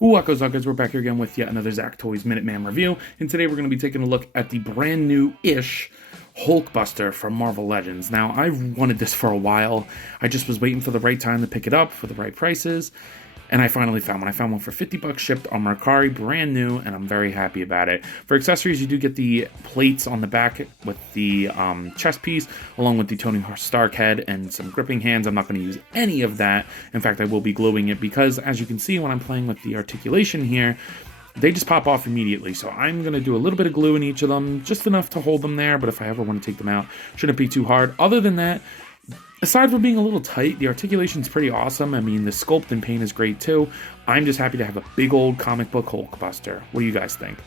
What's up, guys? We're back here again with yet another Zach Toys Minuteman review, and today we're going to be taking a look at the brand new-ish Hulkbuster from Marvel Legends. Now, I've wanted this for a while. I just was waiting for the right time to pick it up for the right prices, and I finally found one. I found one for 50 bucks shipped on Mercari, brand new, and I'm very happy about it. For accessories, you do get the plates on the back with the chest piece, along with the Tony Stark head and some gripping hands. I'm not going to use any of that. In fact, I will be gluing it because, as you can see when I'm playing with the articulation here, they just pop off immediately. So I'm going to do a little bit of glue in each of them, just enough to hold them there, but if I ever want to take them out, shouldn't be too hard. Other than that, aside from being a little tight, the articulation's pretty awesome. I mean, the sculpt and paint is great too. I'm just happy to have a big old comic book Hulkbuster. What do you guys think?